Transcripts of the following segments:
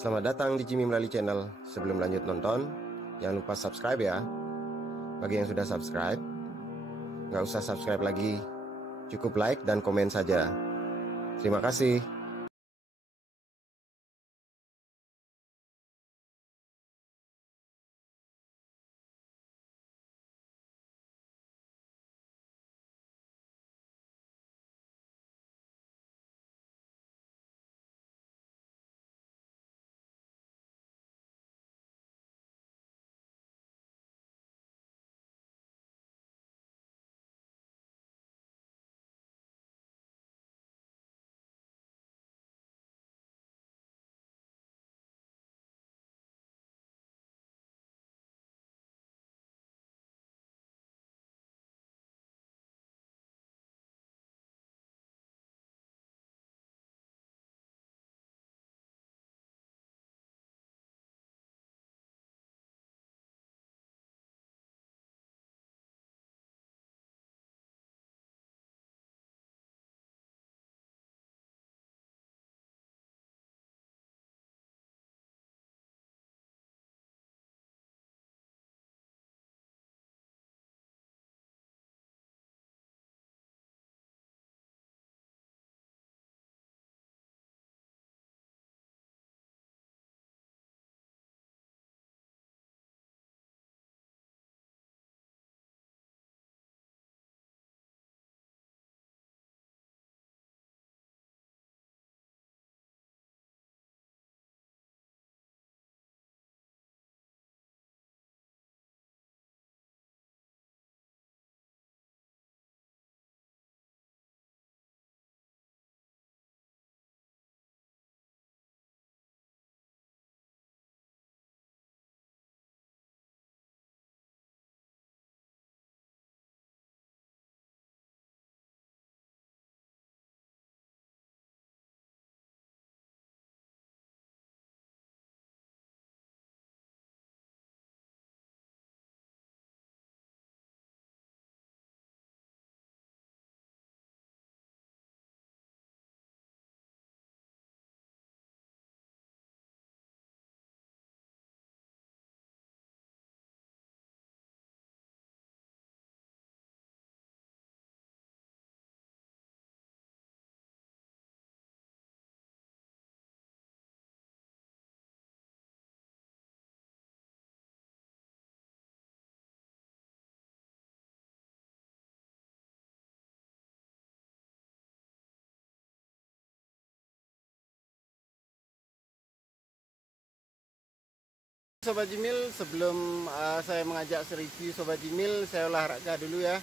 Selamat datang di Jimmy Melali Channel. Sebelum lanjut nonton, jangan lupa subscribe ya. Bagi yang sudah subscribe, nggak usah subscribe lagi. Cukup like dan komen saja. Terima kasih. Sobat Jimil, sebelum saya mengajak review Sobat Jimil, saya olahraga dulu ya.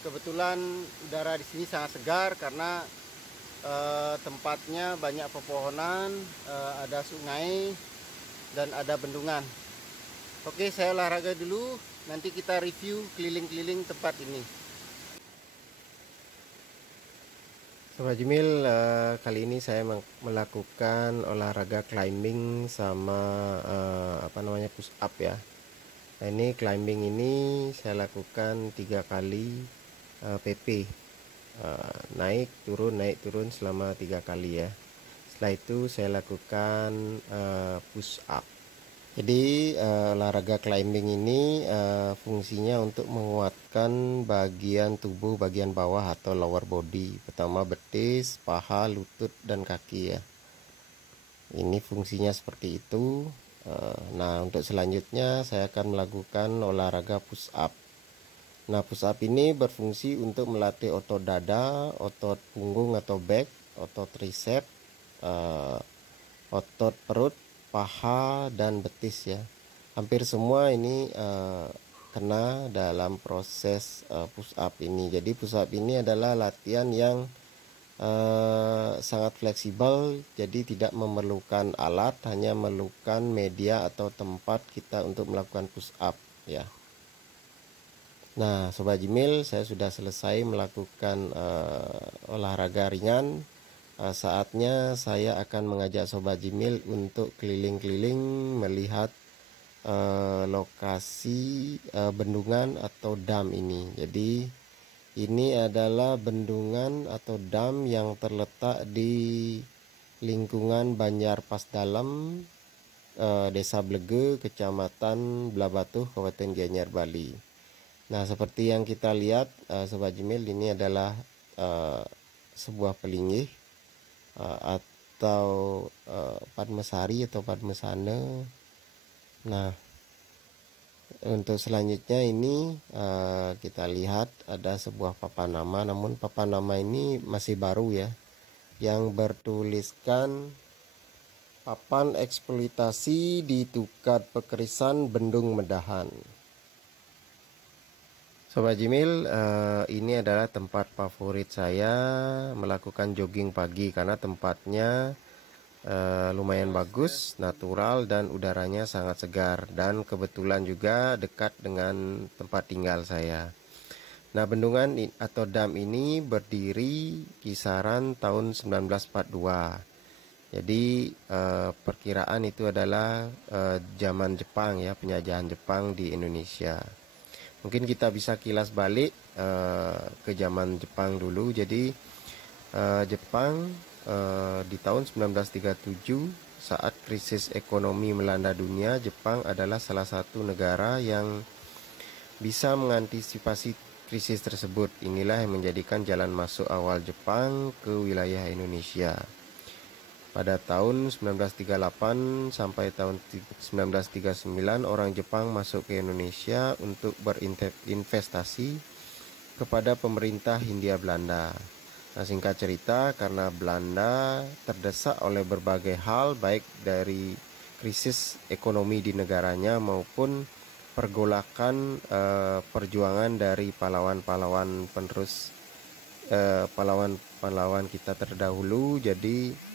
Kebetulan udara di sini sangat segar karena tempatnya banyak pepohonan, ada sungai dan ada bendungan. Oke, saya olahraga dulu, nanti kita review keliling-keliling tempat ini. Sobat Jimil, kali ini saya melakukan olahraga climbing sama push up ya. Nah, ini climbing ini saya lakukan 3 kali PP, naik turun selama 3 kali ya. Setelah itu saya lakukan push up. Jadi olahraga climbing ini fungsinya untuk menguatkan bagian tubuh bagian bawah atau lower body, pertama betis, paha, lutut, dan kaki ya. Ini fungsinya seperti itu. Nah, untuk selanjutnya saya akan melakukan olahraga push up. Nah, push up ini berfungsi untuk melatih otot dada, otot punggung atau back, otot tricep, otot perut, paha, dan betis ya. Hampir semua ini kena dalam proses push up ini. Jadi push up ini adalah latihan yang sangat fleksibel, jadi tidak memerlukan alat, hanya memerlukan media atau tempat kita untuk melakukan push up ya. Nah, Sobat Jimil, saya sudah selesai melakukan olahraga ringan. Saatnya saya akan mengajak Sobat Jimil untuk keliling-keliling melihat lokasi bendungan atau dam ini. Jadi ini adalah bendungan atau dam yang terletak di lingkungan Banjar Pasdalam, Desa Blege, Kecamatan Blabatuh, Kabupaten Gianyar, Bali. Nah, seperti yang kita lihat, Sobat Jimil, ini adalah sebuah pelinggih atau padmesari atau padmesana. Nah, untuk selanjutnya ini kita lihat ada sebuah papan nama, namun papan nama ini masih baru ya, yang bertuliskan papan eksploitasi di Tukat Pekerisan Bendung Medahan. Sobat Jimil, ini adalah tempat favorit saya melakukan jogging pagi karena tempatnya lumayan bagus, natural, dan udaranya sangat segar, dan kebetulan juga dekat dengan tempat tinggal saya. Nah, bendungan atau dam ini berdiri kisaran tahun 1942. Jadi perkiraan itu adalah zaman Jepang ya, penjajahan Jepang di Indonesia. Mungkin kita bisa kilas balik ke zaman Jepang dulu. Jadi Jepang di tahun 1937 saat krisis ekonomi melanda dunia, Jepang adalah salah satu negara yang bisa mengantisipasi krisis tersebut. Inilah yang menjadikan jalan masuk awal Jepang ke wilayah Indonesia. Pada tahun 1938 sampai tahun 1939 orang Jepang masuk ke Indonesia untuk berinvestasi kepada pemerintah Hindia Belanda. Nah, singkat cerita, karena Belanda terdesak oleh berbagai hal, baik dari krisis ekonomi di negaranya maupun pergolakan perjuangan dari pahlawan-pahlawan penerus pahlawan-pahlawan kita terdahulu. Jadi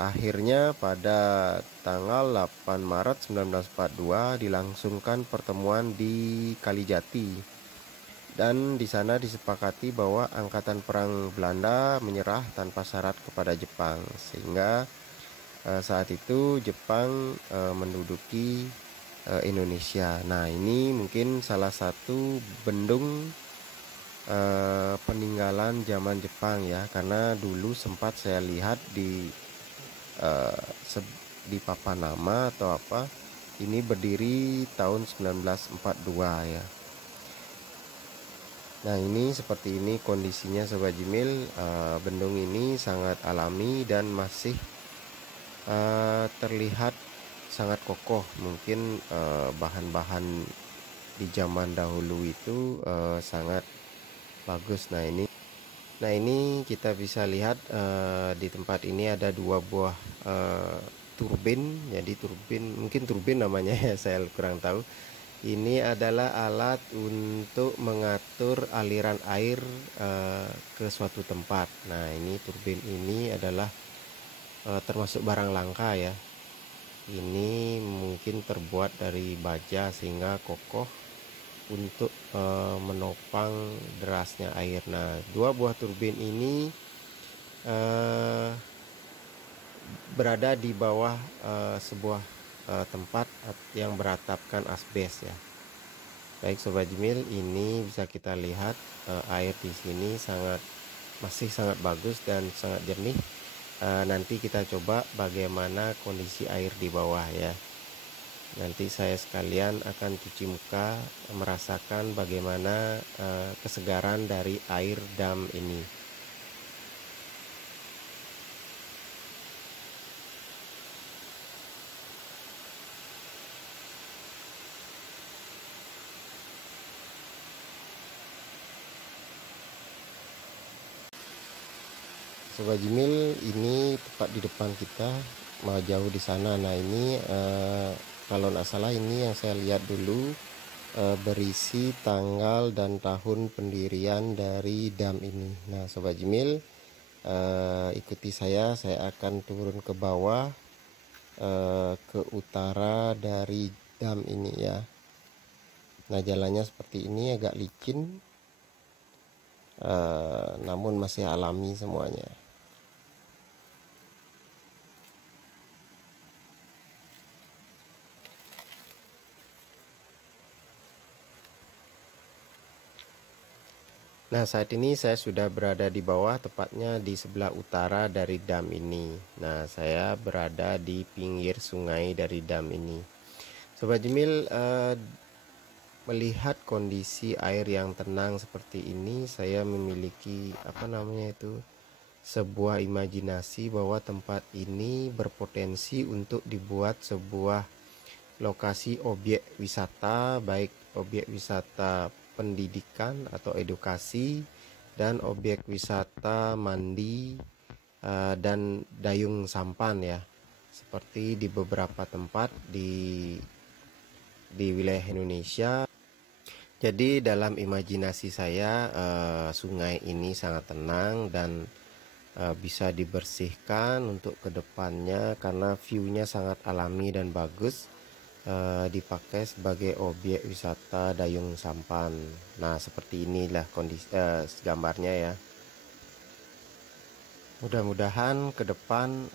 akhirnya pada tanggal 8 Maret 1942 dilangsungkan pertemuan di Kalijati, dan di sana disepakati bahwa angkatan perang Belanda menyerah tanpa syarat kepada Jepang, sehingga saat itu Jepang menduduki Indonesia. Nah, ini mungkin salah satu bendung peninggalan zaman Jepang ya, karena dulu sempat saya lihat di papan nama atau apa, ini berdiri tahun 1942 ya. Nah, ini seperti ini kondisinya Sobat Jimil. Bendung ini sangat alami dan masih terlihat sangat kokoh. Mungkin bahan-bahan di zaman dahulu itu sangat bagus. Nah ini kita bisa lihat di tempat ini ada dua buah turbin. Jadi mungkin turbin namanya ya, saya kurang tahu. Ini adalah alat untuk mengatur aliran air ke suatu tempat. Nah, ini turbin ini adalah termasuk barang langka ya. Ini mungkin terbuat dari baja sehingga kokoh untuk menopang derasnya air. Nah, dua buah turbin ini berada di bawah sebuah tempat yang beratapkan asbes ya. Baik Sobat Jimil, ini bisa kita lihat air di sini masih sangat bagus dan sangat jernih. Nanti kita coba bagaimana kondisi air di bawah ya. Nanti saya sekalian akan cuci muka, merasakan bagaimana kesegaran dari air dam ini. Sobat Jimil, ini tepat di depan kita, mau jauh di sana. Nah, ini kalau nggak salah ini yang saya lihat dulu berisi tanggal dan tahun pendirian dari dam ini. Nah, Sobat Jimil, ikuti saya akan turun ke bawah ke utara dari dam ini ya. Nah, jalannya seperti ini, agak licin, namun masih alami semuanya. Nah, saat ini saya sudah berada di bawah, tepatnya di sebelah utara dari dam ini. Nah, saya berada di pinggir sungai dari dam ini. Sobat Jemil, melihat kondisi air yang tenang seperti ini, saya memiliki sebuah imajinasi bahwa tempat ini berpotensi untuk dibuat sebuah lokasi objek wisata, baik objek wisata pendidikan atau edukasi dan objek wisata mandi dan dayung sampan ya, seperti di beberapa tempat di wilayah Indonesia. Jadi dalam imajinasi saya, sungai ini sangat tenang dan bisa dibersihkan untuk kedepannya karena view-nya sangat alami dan bagus, dipakai sebagai objek wisata dayung sampan. Nah, seperti inilah kondisi gambarnya ya. Mudah-mudahan ke depan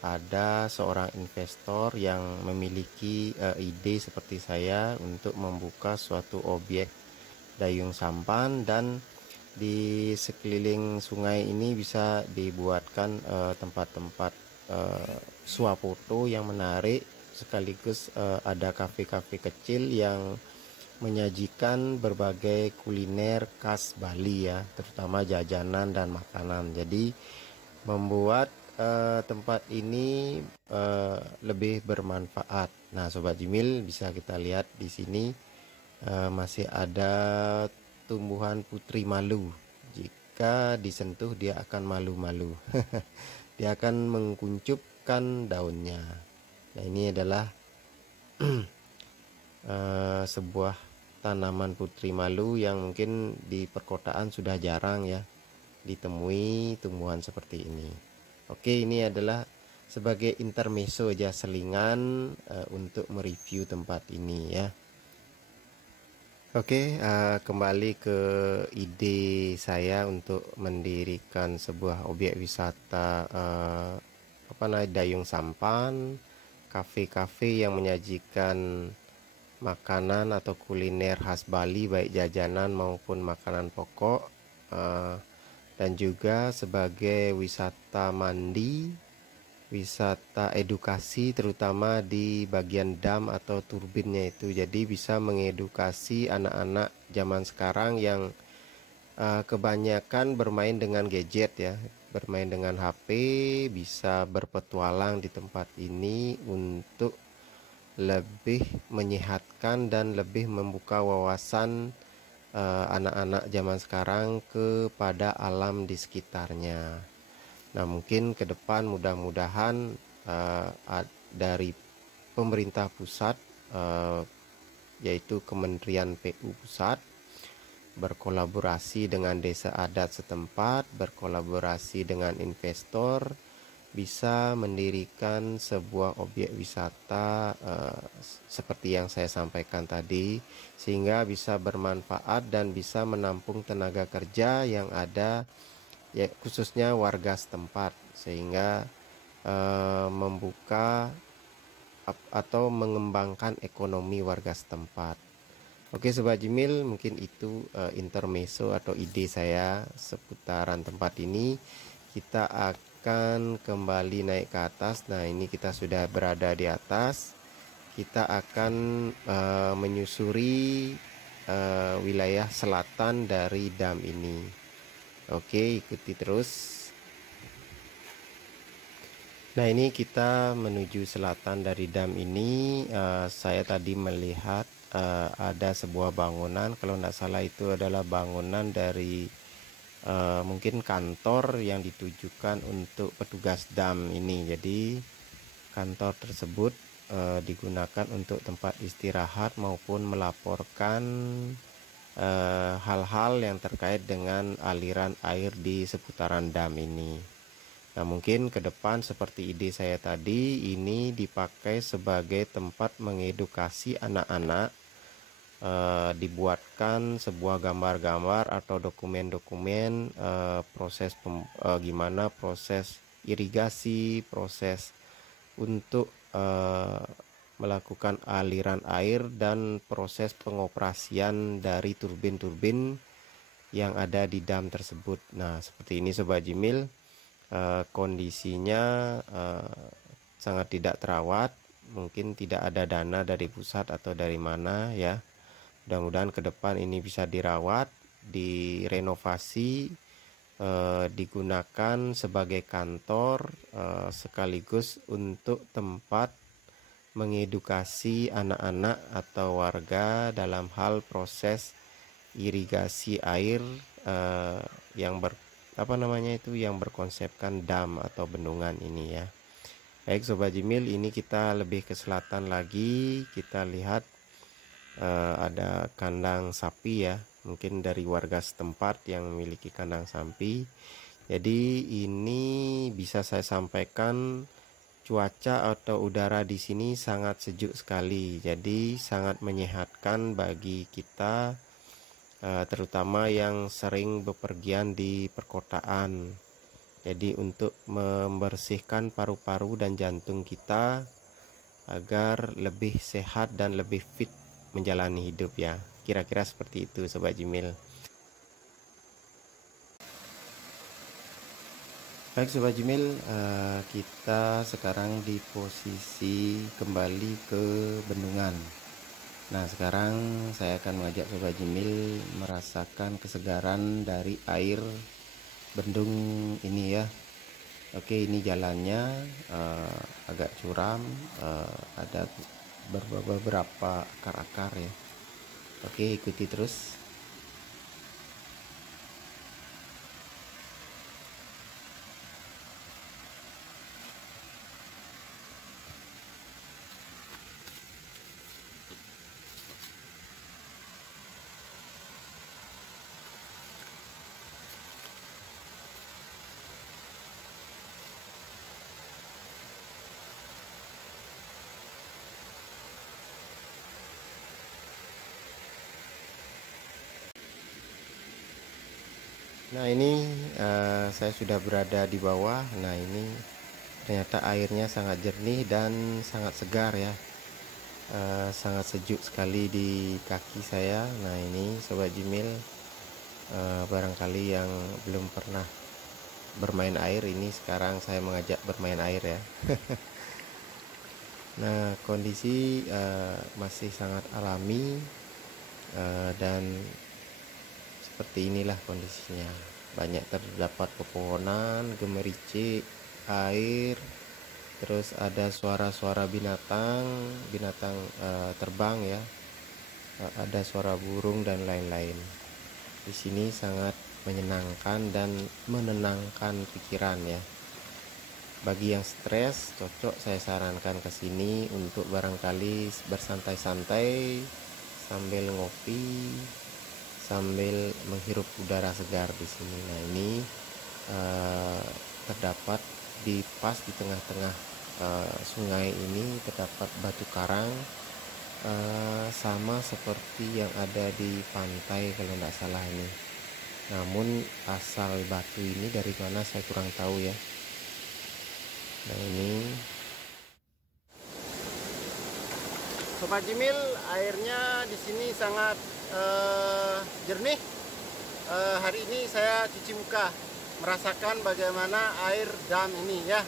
ada seorang investor yang memiliki ide seperti saya untuk membuka suatu objek dayung sampan, dan di sekeliling sungai ini bisa dibuatkan tempat-tempat swafoto yang menarik, sekaligus ada kafe-kafe kecil yang menyajikan berbagai kuliner khas Bali ya, terutama jajanan dan makanan. Jadi membuat tempat ini lebih bermanfaat. Nah, Sobat Jimil, bisa kita lihat di sini masih ada tumbuhan putri malu. Jika disentuh dia akan malu-malu. Dia akan mengkuncupkan daunnya. Nah, ini adalah sebuah tanaman putri malu yang mungkin di perkotaan sudah jarang ya ditemui tumbuhan seperti ini. Oke, ini adalah sebagai intermezzo aja, selingan untuk mereview tempat ini ya. Oke, kembali ke ide saya untuk mendirikan sebuah objek wisata dayung sampan, kafe-kafe yang menyajikan makanan atau kuliner khas Bali, baik jajanan maupun makanan pokok, dan juga sebagai wisata mandi, wisata edukasi, terutama di bagian dam atau turbinnya itu. Jadi bisa mengedukasi anak-anak zaman sekarang yang kebanyakan bermain dengan gadget ya, bermain dengan HP, bisa berpetualang di tempat ini untuk lebih menyehatkan dan lebih membuka wawasan anak-anak zaman sekarang kepada alam di sekitarnya. Nah, mungkin ke depan mudah-mudahan dari pemerintah pusat, yaitu Kementerian PU Pusat, berkolaborasi dengan desa adat setempat, berkolaborasi dengan investor, bisa mendirikan sebuah objek wisata seperti yang saya sampaikan tadi, sehingga bisa bermanfaat dan bisa menampung tenaga kerja yang ada ya, khususnya warga setempat, sehingga membuka atau mengembangkan ekonomi warga setempat. Oke Sobat Jimil, mungkin itu intermezzo atau ide saya seputaran tempat ini. Kita akan kembali naik ke atas. Nah, ini kita sudah berada di atas. Kita akan menyusuri wilayah selatan dari dam ini. Oke, ikuti terus. Nah, ini kita menuju selatan dari dam ini. Saya tadi melihat ada sebuah bangunan, kalau tidak salah itu adalah bangunan dari mungkin kantor yang ditujukan untuk petugas dam ini. Jadi kantor tersebut digunakan untuk tempat istirahat maupun melaporkan hal-hal yang terkait dengan aliran air di seputaran dam ini. Nah, mungkin ke depan seperti ide saya tadi, ini dipakai sebagai tempat mengedukasi anak-anak, dibuatkan sebuah gambar-gambar atau dokumen-dokumen gimana proses irigasi, proses untuk melakukan aliran air dan proses pengoperasian dari turbin-turbin yang ada di dam tersebut. Nah, seperti ini Sobat Jimil, kondisinya sangat tidak terawat, mungkin tidak ada dana dari pusat atau dari mana ya. Mudah-mudahan ke depan ini bisa dirawat, direnovasi, digunakan sebagai kantor, sekaligus untuk tempat mengedukasi anak-anak atau warga dalam hal proses irigasi air, yang yang berkonsepkan dam atau bendungan ini ya. Baik Sobat Jimil, ini kita lebih ke selatan lagi, kita lihat ada kandang sapi ya, mungkin dari warga setempat yang memiliki kandang sapi. Jadi ini bisa saya sampaikan, cuaca atau udara di sini sangat sejuk sekali, jadi sangat menyehatkan bagi kita, terutama yang sering bepergian di perkotaan. Jadi untuk membersihkan paru-paru dan jantung kita agar lebih sehat dan lebih fit menjalani hidup ya. Kira-kira seperti itu Sobat Jimil. Baik Sobat Jimil, kita sekarang di posisi kembali ke bendungan. Nah, sekarang saya akan mengajak Sobat Jimil merasakan kesegaran dari air bendung ini ya. Oke, ini jalannya agak curam, ada beberapa akar-akar ya. Oke, ikuti terus. Nah, ini saya sudah berada di bawah. Nah, ini ternyata airnya sangat jernih dan sangat segar ya. Sangat sejuk sekali di kaki saya. Nah, ini Sobat Jimil, barangkali yang belum pernah bermain air, ini sekarang saya mengajak bermain air ya. Nah, kondisi masih sangat alami, dan seperti inilah kondisinya. Banyak terdapat pepohonan, gemericik air, terus ada suara-suara binatang terbang ya, ada suara burung dan lain-lain. Di sini sangat menyenangkan dan menenangkan pikiran ya. Bagi yang stres, cocok saya sarankan ke sini untuk barangkali bersantai-santai sambil ngopi, sambil menghirup udara segar di sini. Nah, ini terdapat di tengah-tengah sungai ini terdapat batu karang, sama seperti yang ada di pantai kalau tidak salah ini. Namun asal batu ini dari mana saya kurang tahu ya. Nah, ini Sobat Jimil, airnya di sini sangat jernih. Hari ini saya cuci muka, merasakan bagaimana air dam ini ya.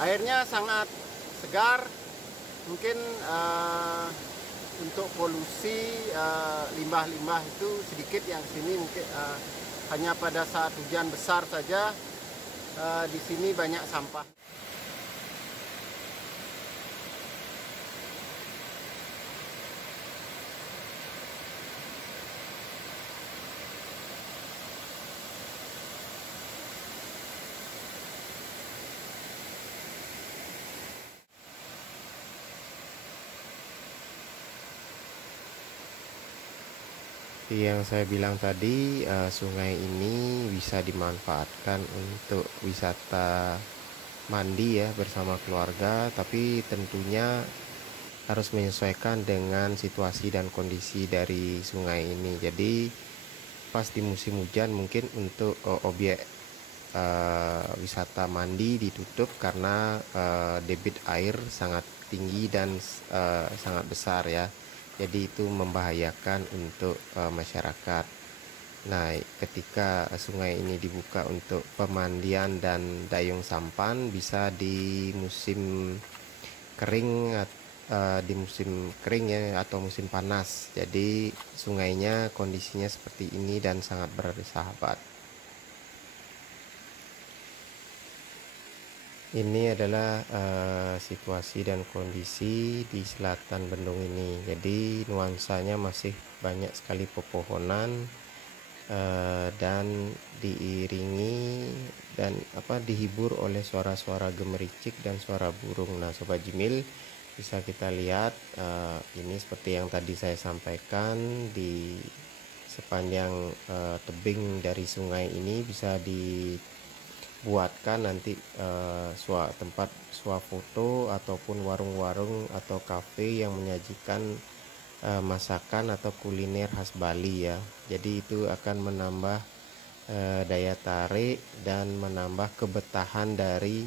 Airnya sangat segar. Mungkin untuk polusi limbah-limbah itu sedikit yang sini, mungkin hanya pada saat hujan besar saja di sini banyak sampah. yang saya bilang tadi, sungai ini bisa dimanfaatkan untuk wisata mandi ya bersama keluarga, tapi tentunya harus menyesuaikan dengan situasi dan kondisi dari sungai ini. Jadi pas di musim hujan mungkin untuk objek wisata mandi ditutup karena debit air sangat tinggi dan sangat besar ya. Jadi itu membahayakan untuk masyarakat. Nah, ketika sungai ini dibuka untuk pemandian dan dayung sampan, bisa di musim kering ya, atau musim panas. Jadi sungainya kondisinya seperti ini dan sangat bersahabat. Ini adalah situasi dan kondisi di selatan bendung ini. Jadi nuansanya masih banyak sekali pepohonan dan diiringi dan dihibur oleh suara-suara gemericik dan suara burung. Nah, Sobat Jimil, bisa kita lihat ini seperti yang tadi saya sampaikan, di sepanjang tebing dari sungai ini bisa dibuatkan nanti tempat swafoto ataupun warung-warung atau kafe yang menyajikan masakan atau kuliner khas Bali ya. Jadi itu akan menambah daya tarik dan menambah kebetahan dari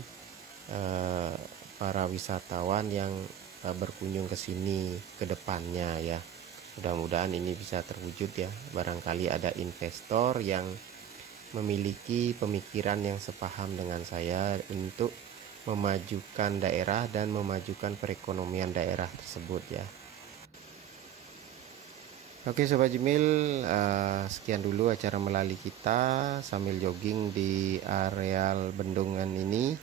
para wisatawan yang berkunjung ke sini ke depannya ya. Mudah-mudahan ini bisa terwujud ya. Barangkali ada investor yang memiliki pemikiran yang sepaham dengan saya untuk memajukan daerah dan memajukan perekonomian daerah tersebut ya. Oke Sobat Jimil, sekian dulu acara melalui kita sambil jogging di areal bendungan ini.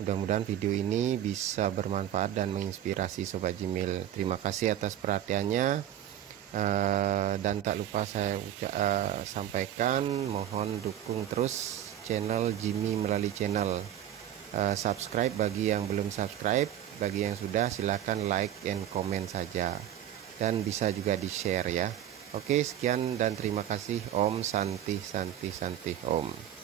Mudah-mudahan video ini bisa bermanfaat dan menginspirasi Sobat Jimil. Terima kasih atas perhatiannya, dan tak lupa saya sampaikan, mohon dukung terus channel Jimmy melalui channel. Subscribe bagi yang belum subscribe, bagi yang sudah silakan like and comment saja, dan bisa juga di share ya. Oke, sekian dan terima kasih. Om Santi Santi Santi Om.